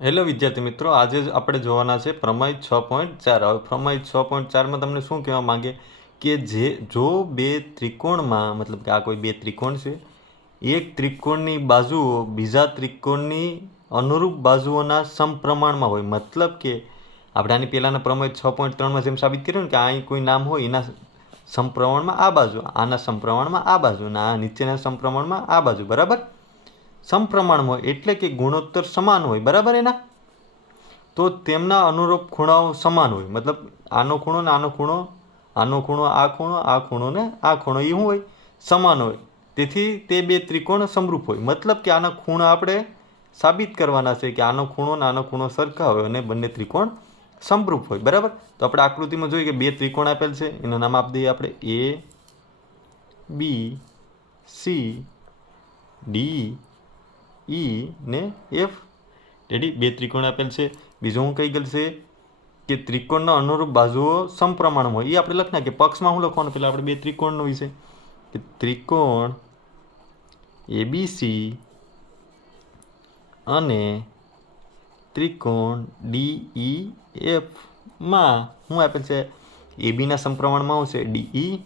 Hello વિદ્યાર્થી મિત્રો, આજે આપણે જોવાના છે પ્રમેય છ પોઈન્ટ ચાર. હવે પ્રમેય છ પોઈન્ટ ચારમાં તમને શું કહેવા માંગે? કે જે, જો બે ત્રિકોણમાં, મતલબ કે આ કોઈ બે ત્રિકોણ છે, એક ત્રિકોણની બાજુઓ બીજા ત્રિકોણની અનુરૂપ બાજુઓના સમપ્રમાણમાં હોય, મતલબ કે આપણે આની પહેલાંના પ્રમેય છ પોઈન્ટ ત્રણમાં જેમ સાબિત કર્યું કે અહીં કોઈ નામ હોય, એના સમપ્રમાણમાં આ બાજુ, આના સમપ્રમાણમાં આ બાજુ અને આ નીચેના સમપ્રમાણમાં આ બાજુ, બરાબર? સમપ્રમાણમાં હોય એટલે કે ગુણોત્તર સમાન હોય, બરાબર એના? તો તેમના અનુરૂપ ખૂણાઓ સમાન હોય. મતલબ આનો ખૂણો ને આનો ખૂણો આનો ખૂણો, આ ખૂણો આ ખૂણો ને આ ખૂણો એ હોય? સમાન હોય. તેથી તે બે ત્રિકોણ સમરૂપ હોય. મતલબ કે આના ખૂણા આપણે સાબિત કરવાના છે કે આનો ખૂણો ને આનો ખૂણો સરખા હોય અને બંને ત્રિકોણ સમરૂપ હોય. બરાબર? તો આપણે આકૃતિમાં જોઈએ કે બે ત્રિકોણ આપેલ છે. એનું નામ આપી દઈએ આપણે. એ, બી, સી, ડી ઈ ને એફ. રેડી? બે ત્રિકોણ આપેલ છે. બીજું હું કઈ ગયેલ છે કે ત્રિકોણના અનુરૂપ બાજુઓ સમપ્રમાણ હોય એ આપણે લખના કે પક્ષમાં હું લખવાનું? પેલા આપણે બે ત્રિકોણનો વિશે. કે ત્રિકોણ એબીસી અને ત્રિકોણ ડીઈ એફમાં શું આપેલ છે? એબીના સમપ્રમાણમાં આવશે. ડીઈ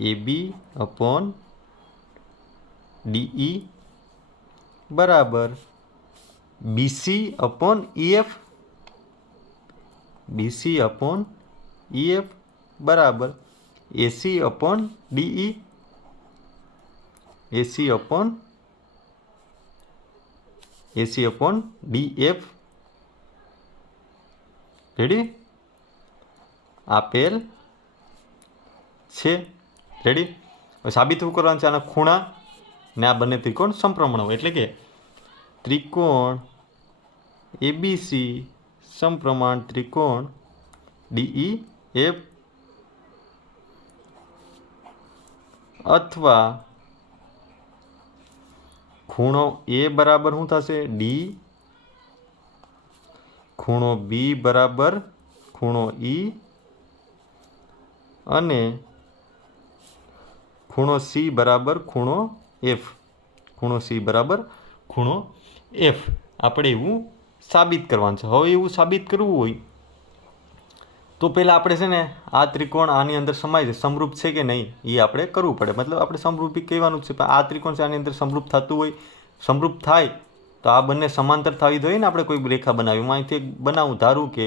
એબી અપોન ડીઈ બરાબર. BC upon EF BC upon EF બરાબર. AC upon DE AC upon AC upon DF ready આપેલ છે. રેડી સાબિત કરવાનું છે આના ખૂણા. ને આ બંને ત્રિકોણ સંપ્રમણ હોય. એટલે કે ત્રિકોણ એબીસી સમપ્રમાણ ત્રિકોણ ડીઈ એફ અથવા ખૂણો એ બરાબર શું થશે? ડી ખૂણો બી બરાબર ખૂણો ઈ અને ખૂણો સી બરાબર ખૂણો એફ. ખૂણો સી બરાબર? ખૂણો એફ આપણે એવું સાબિત કરવાનું છે. હવે એવું સાબિત કરવું હોય તો પહેલાં આપણે છે ને આ ત્રિકોણ આની અંદર સમાય છે. સમરૂપ છે કે નહીં એ આપણે કરવું પડે. મતલબ આપણે સમરૂપી કહેવાનું છે. પણ આ ત્રિકોણ છે આની અંદર સમરૂપ થતું હોય, સમરૂપ થાય તો આ બંને સમાંતર થવી જોઈએ ને આપણે કોઈ રેખા બનાવી. હું અહીંથી એક બનાવું, ધારું કે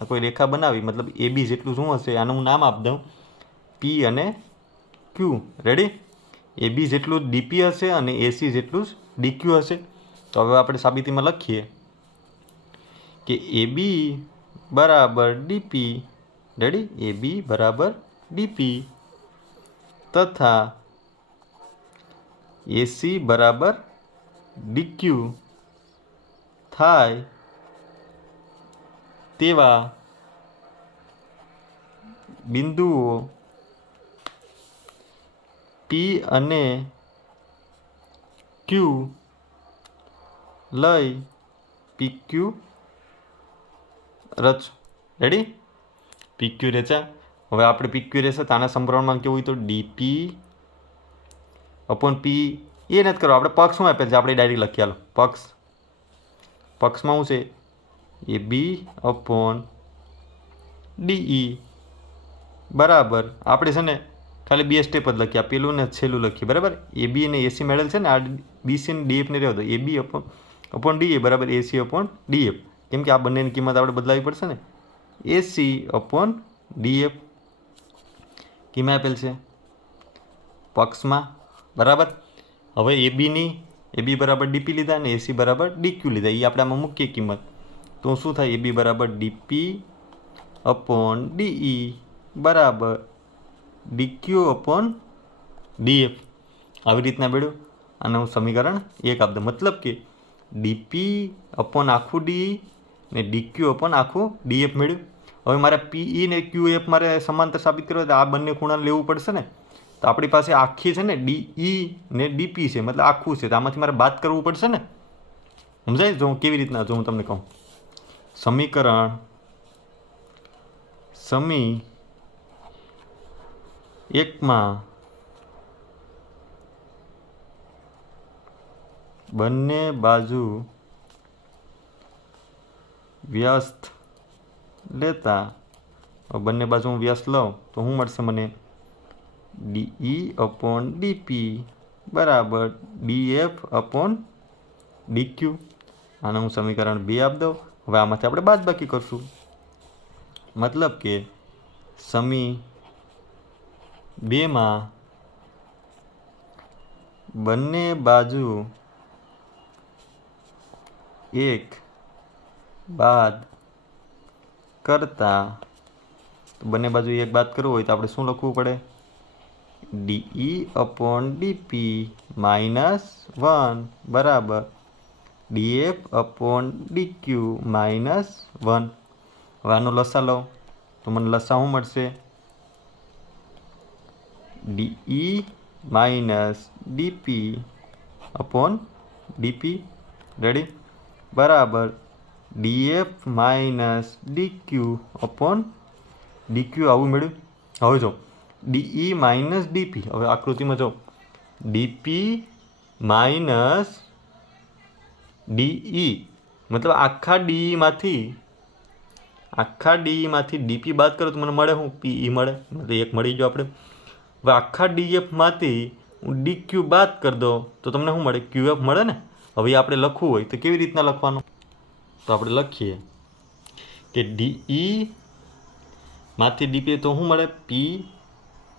આ કોઈ રેખા બનાવી. મતલબ એ બી જેટલું શું હશે? આનું નામ આપી દઉં. પી અને ક્યુ રેડી એ બી જેટલું ડીપી હશે અને એસી જેટલું જ ડીક્યુ હશે. તો હવે આપણે સાબિતીમાં લખીએ કે એ બી બરાબર ડીપી, રેડી? એ બી બરાબર ડીપી તથા એસી બરાબર ડીક્યુ થાય તેવા બિંદુઓ પી અને ક્યુ લઈ પીક્યુ રચ. રેડી પીક્યુ રેચા. હવે આપણે પીક્યુ રહેશે તો આના સંભ્રમણમાં કેવું હોય તો ડીપી અપોન પી એ નથી કરો આપણે પક્ષમાં આપેલ છે? આપણે ડાયરેક્ટ લખી આલો. પક્ષ. પક્ષમાં શું છે? એ બી અપોન ડીઈ બરાબર. આપણે છે ને ખાલી બે સ્ટેપ જ લખ્યા પેલું ને છેલ્લું લખીએ બરાબર? એ બી અને એસી મેળવેલ છે ને, આ બીસી ને ડીએફને રહેવો તો, A B upon upon DA બરાબર? એસી અપોન ડીએફ કેમ કે આ બંનેની કિંમત આપણે બદલાવી પડશે ને. એસી અપોન ડીએફ કિંમત આપેલ છે? પક્ષમાં, બરાબર? હવે એ બીની એ બી બરાબર ડીપી લીધા અને એસી બરાબર ડીક્યુ લીધા. એ આપણે આમાં મૂકીએ કિંમત. તો શું થાય? એ બી બરાબર ડીપી અપોન ડીઈ બરાબર ડીક્યુ અપોન ડીએફ આવી રીતના અને હું સમીકરણ એક આપ દઉં મતલબ કે ડીપી અપોન આખું ડી ને ડીક્યુ અપોન આખું ડીએફ મેળવ્યું. હવે મારે પીઈ ને ક્યુ એફ મારે સમાંતર સાબિત કરવા તો આ બંને ખૂણા લેવું પડશે ને? તો આપણી પાસે આખી છે ને ડીઈ ને ડીપી છે. મતલબ આખું છે. તો આમાંથી મારે બાદ કરવું પડશે ને? સમજાય? જો હું કેવી રીતના જો હું તમને કહું. સમીકરણ સમી એકમાં બંને બાજુ વ્યસ્ત લેતા બંને બાજુ હું વ્યસ્ત લઉં, તો શું મળશે મને? ડીઈ અપોન ડીપી બરાબર ડીએફ અપોન ડીક્યુ આનું હું સમીકરણ બે આપી દઉં. હવે આમાંથી આપણે બાદબાકી કરશું. મતલબ કે સમી બેમાં બંને બાજુ એક બાદ કરતા બંને બાજુ એક બાદ કરવું હોય તો આપણે શું લખવું પડે? DE upon DP minus one બરાબર DF upon DQ minus one. હવે આનો લસા લો. તો મને લસા શું મળશે? DE minus DP upon DP ready બરાબર DF minus DQ upon DQ આવું મળ્યું હવે જો ડીઈ માઇનસ ડીપી હવે આકૃતિમાં જો ડીપી માઇનસ ડીઈ મતલબ આખા ડીઈમાંથી આખા ડીઈમાંથી ડીપી બાદ કરો તો મને મળે શું પીઈ મળે. મતલબ એક મળી ગયો આપણે. હવે આખા ડીએફમાંથી હું ડી ક્યુ બાદ કરી દઉં, તો તમને શું મળે? ક્યુએફ મળે ને? હવે આપણે લખવું હોય, તો કેવી રીતના લખવાનું? તો આપણે લખીએ કે ડીઈ માંથી ડીપી તો શું મળે? પી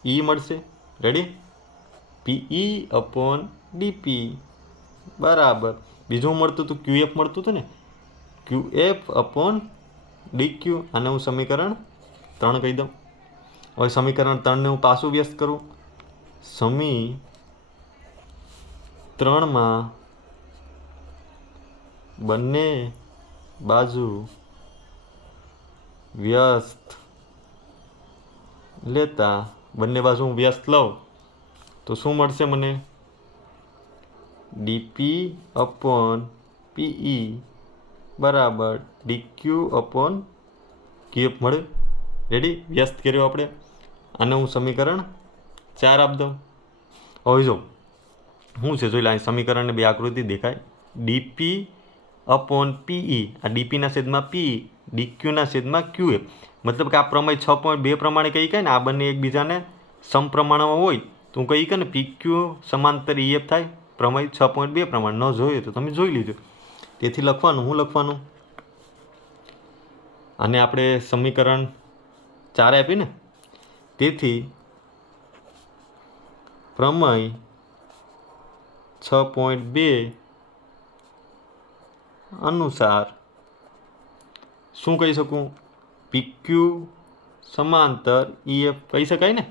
ઈ મળશે. રેડી પીઈ અપોન ડીપી બરાબર. બીજું મળતું હતું? ક્યુએફ મળતું હતું ને? ક્યુએફ અપોન ડી ક્યુ આને હું સમીકરણ ત્રણ કહી દઉં. હવે સમીકરણ ત્રણને હું પાછું વ્યસ્ત કરું. સમી ત્રણમાં બંને બાજુ વ્યસ્ત લેતા બંને બાજુ હું વ્યસ્ત લઉં, તો શું મળશે મને? ડીપી અપોન પીઈ બરાબર ડીક્યુ અપોન ક્યુએફ મળ્યું રેડી વ્યસ્ત કર્યો આપણે? આને હું સમીકરણ ચાર આપી દઉં. હવે જો, શું છે? જોઈ લે સમીકરણને બે આકૃતિ દેખાય. ડીપી અપોન પીઈ, આ ડીપીના છેદમાં પી, ડીક્યુના છેદમાં ક્યુએ મતલબ કે આ પ્રમેય છ પોઈન્ટ બે પ્રમાણે કહી કહે ને? આ બંને એકબીજાને સમપ્રમાણમાં હોય. તો હું કહી કે ને? પીક્યુ સમાંતર ઈએફ થાય. પ્રમેય છ પોઈન્ટ બે પ્રમાણે. ન જોઈએ તો તમે જોઈ લીધું. તેથી લખવાનું, હું લખવાનું? અને આપણે સમીકરણ ચાર આપી ને? તેથી પ્રમેય છ પોઈન્ટ બે અનુસાર શું કહી શકું? પીક્યુ સમાંતર ઈએફ કહી શકાય ને?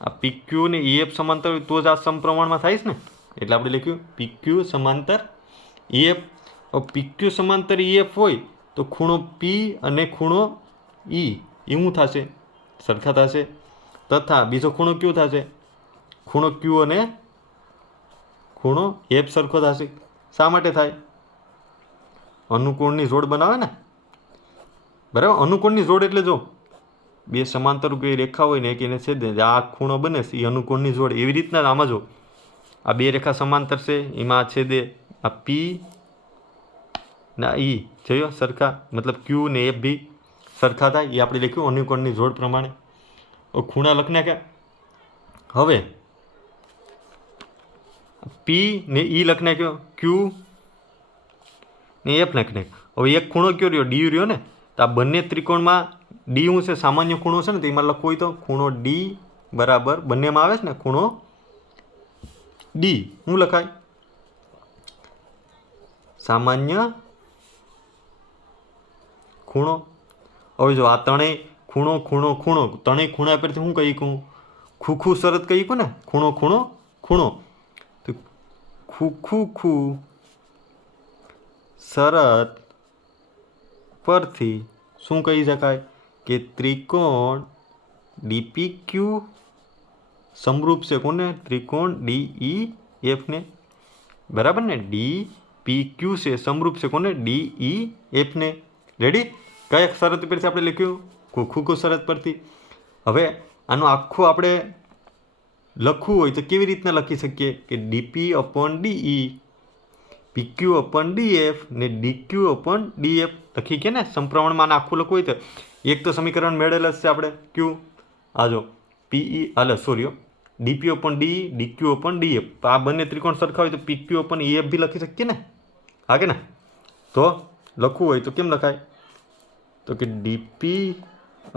આ પીક્યુ ને ઈએફ સમાંતર હોય તો જ આ સમપ્રમાણમાં થાય છે ને? એટલે આપણે લખ્યું પીક્યુ સમાંતર ઈએફ પીક્યુ સમાંતર ઈએફ હોય તો ખૂણો પી અને ખૂણો ઈ એવું થશે. સરખા થશે. તથા બીજો ખૂણો ક્યુ થશે? ખૂણો ક્યુ અને ખૂણો એફ સરખો થશે. શા માટે થાય? અનુકૂળની જોડ બનાવે ને? બરાબર? અનુકૂળની જોડ એટલે જો બે સમાંતર કોઈ રેખા હોય ને એક એને છેદે આ ખૂણો બને છે એ અનુકૂળની જોડ. એવી રીતના આમાં જો આ બે રેખા સમાંતર છે, એમાં આ છેદે આ પી ના ઈ. જોયો? સરખા. મતલબ ક્યુ ને એફ બી સરખા થાય એ આપણે લખ્યું અનુકોણની જોડ પ્રમાણે. ખૂણા લખને નાખ્યા હવે પી ને ઈ લખને નાખ્યો ક્યુ ને એફ લખ નાખ્યો હવે એક ખૂણો કયો રહ્યો? ડી રહ્યો ને? તો આ બંને ત્રિકોણમાં ડી હું છે? સામાન્ય ખૂણો છે ને? તો એમાં લખવું હોય તો ખૂણો ડી બરાબર બંનેમાં આવે છે ને? ખૂણો ડી શું લખાય? સામાન્ય ખૂણો હવે જો આ ત્રણેય ખૂણો ખૂણો ખૂણો, ત્રણેય ખૂણા પરથી હું કહી કહું ખૂખું શરત કહી કહું ને ખૂણો ખૂણો ખૂણો. તો ખૂખું, ખૂ શરત પરથી શું કહી શકાય? કે ત્રિકોણ ડીપી ક્યુ સમરૂપ છે કોને? ત્રિકોણ ડી ઈ એફને બરાબર ને? ડી પી ક્યુ છે, સમરૂપ છે કોને? ડી ઈ એફને રેડી કયા શરત પરથી આપણે લખ્યું? ખૂખું શરત પરથી? હવે આનું આખું આપણે લખવું હોય તો કેવી રીતના લખી શકીએ? કે DP upon DE PQ upon DF ને ડીક્યુ અપોન ડીએફ લખી કે ને? સમપ્રમાણમાં આખું લખવું હોય તો. એક તો સમીકરણ મેળવેલ છે આપણે. ક્યુ? આ જો. પીઈ અલે sorry DP upon D DQ upon DF આ બંને ત્રિકોણ સરખા હોય તો પીક્યુ અપન ઈએફ બી લખી શકીએ ને? હા કે ને? તો લખવું હોય તો કેમ લખાય? તો કે ડીપી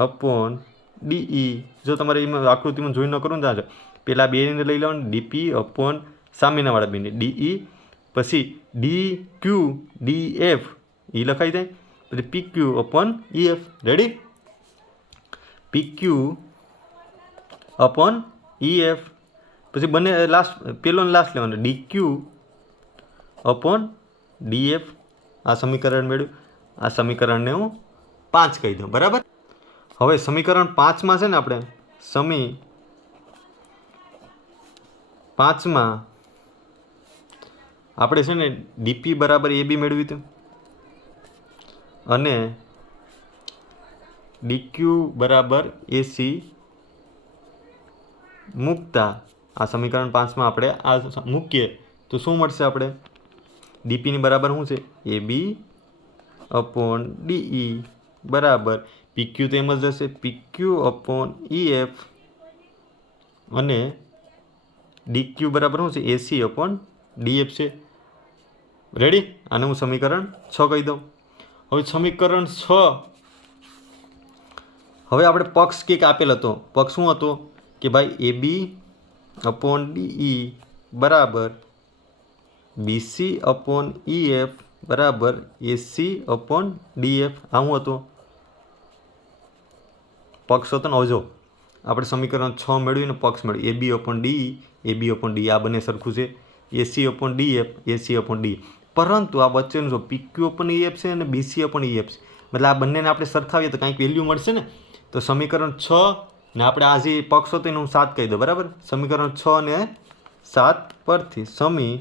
અપોન ડીઈ જો તમારે એમાં આકૃતિમાં જોઈ ન કરું ને ત્યાં પેલા બેને લઈ લેવાનું. ડીપી અપોન સામેનાવાળા બેને. ડીઈ પછી ડી ક્યુ ડી એફ એ લખાઈ જાય. પછી P Q upon E F ready P Q upon E F પછી બંને લાસ્ટ પેલો ને લાસ્ટ લેવાનો. D Q upon D F આ સમીકરણ મેળવ્યું. આ સમીકરણને હું પાંચ કહી દો બરાબર? હવે સમીકરણ પાંચમાં છે ને આપણે, સમી પાંચમાં આપણે છે ને ડીપી બરાબર એ બી મેળવ્યું હતું. અને ડીક્યુ બરાબર એસી મૂકતા આ સમીકરણ પાંચમાં આપણે આ મૂકીએ, તો શું મળશે આપણે? ડીપીની બરાબર શું છે? એ બી અપોન ડીઈ બરાબર. પીક્યુ તો એમ જ જશે પીક્યુ અપોન એફ અને ડીક્યુ બરાબર શું છે? એસી અપોન ડીએફ છે. રેડી આને હું સમીકરણ છ કહી દઉં. હવે સમીકરણ છ. હવે આપણે પક્ષ કંઈક આપેલ હતો. પક્ષ શું હતો? કે ભાઈ એ બી અપોન ડીઈ બરાબર બીસી અપોન ઈએફ બરાબર એસી અપોન ડીએફ આ શું હતું? પક્ષ હતો ને, હવે આપણે સમીકરણ છ મેળવીને પક્ષ મેળવી A B upon D A B upon D આ બંને સરખું છે. AC upon D F AC upon D પરંતુ આ વચ્ચેનું જો પીક્યુ ઓપન ઈ એફ છે અને બીસી ઓપન ઈ એફ છે. મતલબ આ બંનેને આપણે સરખાવીએ તો કાંઈક વેલ્યુ મળશે ને? તો સમીકરણ છ, ને આપણે આ જે પક્ષ હતો એનું સાત કહી દઉં, બરાબર? સમીકરણ છ ને સાત પરથી સમી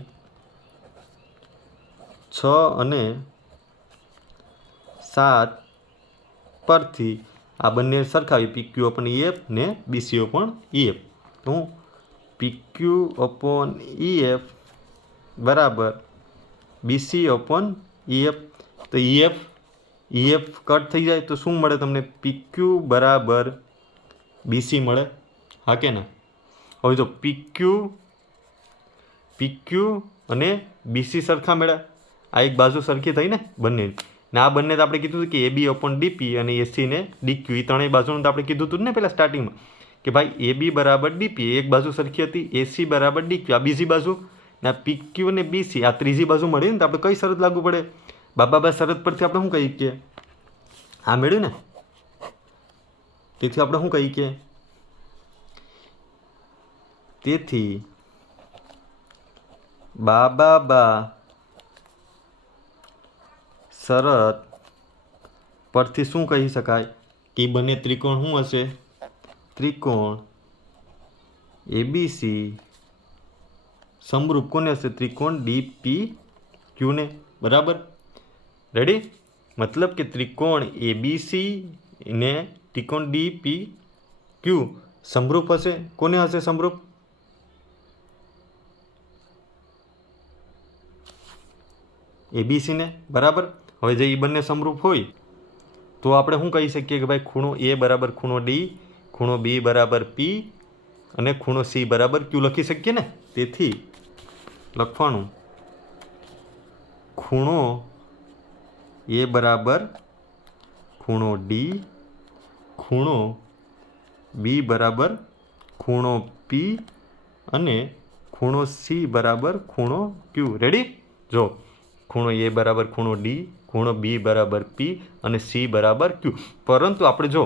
છ અને સાત પરથી આ બંને સરખાવી પીક્યુ અપોન એફ ને બીસી અપોન ઈએફ તો હું પીક્યુ અપોન ઈએફ બરાબર બીસી અપોન ઈએફ તો ઈએફ ઈએફ કટ થઈ જાય તો શું મળે તમને? પીક્યુ બરાબર બીસી મળે. હા કે ના? હવે જો પીક્યુ પીક્યુ અને બીસી સરખા મળ્યા. આ એક બાજુ સરખી થઈ ને બંને. ને આ બંને તો આપણે કીધું હતું કે એ બી અપોન ડીપી અને એસી ને ડીક્યુ એ ત્રણેય બાજુનું તો આપણે કીધું હતું ને પહેલાં સ્ટાર્ટિંગમાં કે ભાઈ એ બી બરાબર ડીપી એક બાજુ સરખી હતી એસી બરાબર ડીક્યુ આ બીજી બાજુ ને આ પીક્યુ અને બીસી આ ત્રીજી બાજુ મળી ને તો આપણે કઈ શરત લાગુ પડે? બાબા શરત પરથી આપણે શું કહીએ કે આ મેળ્યું ને? તેથી આપણે શું કહીએ કે તેથી બાબા બા શરત પરથી શું કહી શકાય? કે બંને ત્રિકોણ શું હશે? ત્રિકોણ એબીસી સમરૂપ કોને હશે? ત્રિકોણ ડી પી ક્યુને બરાબર? રેડી મતલબ કે ત્રિકોણ એબીસી ને ત્રિકોણ ડી પી ક્યુ સમરૂપ હશે? કોને હશે સમરૂપ? એબીસીને બરાબર? હવે જે એ બંને સમરૂપ હોય, તો આપણે શું કહી શકીએ કે ભાઈ ખૂણો એ બરાબર ખૂણો ડી, ખૂણો બી બરાબર પી અને ખૂણો સી બરાબર ક્યુ લખી શકીએ ને? તેથી લખવાનું ખૂણો એ બરાબર ખૂણો ડી, ખૂણો બી બરાબર ખૂણો પી અને ખૂણો સી બરાબર ખૂણો ક્યુ. રેડી જો, ખૂણો એ બરાબર ખૂણો ડી ખૂણો બી બરાબર પી અને સી બરાબર ક્યુ. પરંતુ આપણે જો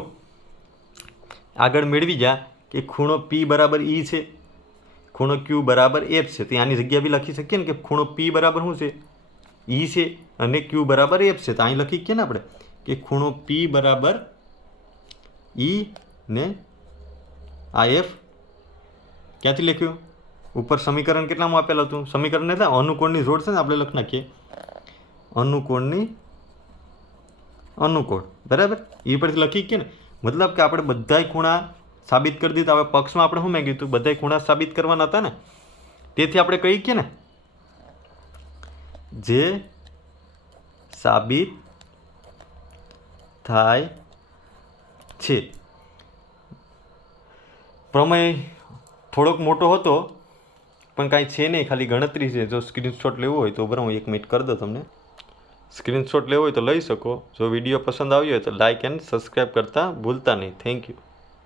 આગળ મેળવી જા કે ખૂણો પી બરાબર ઈ છે. ખૂણો ક્યુ બરાબર એફ છે. તો આની જગ્યા બી લખી શકીએ ને કે ખૂણો પી બરાબર શું છે? ઈ છે અને ક્યુ બરાબર એફ છે. તો અહીં લખી શકીએ ને આપણે કે ખૂણો પી બરાબર ઈ ને આ એફ ક્યાંથી લખ્યું? ઉપર સમીકરણ કેટલામાં આપેલું હતું? સમીકરણ એટલે અનુકોણની જોડ છે ને, આપણે લખી નાખીએ. અનુકોણની અનુકૂળ બરાબર? એ પરથી લખી કે ને, મતલબ કે આપણે બધાય ખૂણા સાબિત કરી દીધા. હવે પક્ષમાં આપણે શું માંગ્યું હતું બધાય ખૂણા સાબિત કરવાના હતા ને? તેથી આપણે કહી કે ને, જે સાબિત થાય છે. પ્રમેય થોડોક મોટો હતો, પણ કાંઈ છે નહીં. ખાલી ગણતરી છે. જો સ્ક્રીનશોટ લેવો હોય તો બરાબર હું એક મિનિટ કરી દઉં તમને. સ્ક્રીનશોટ લેવો હોય તો લઈ શકો. જો વીડિયો પસંદ આવ્યો હોય તો લાઇક એન્ડ સબસ્ક્રાઈબ કરતાં ભૂલતા નહીં. Thank you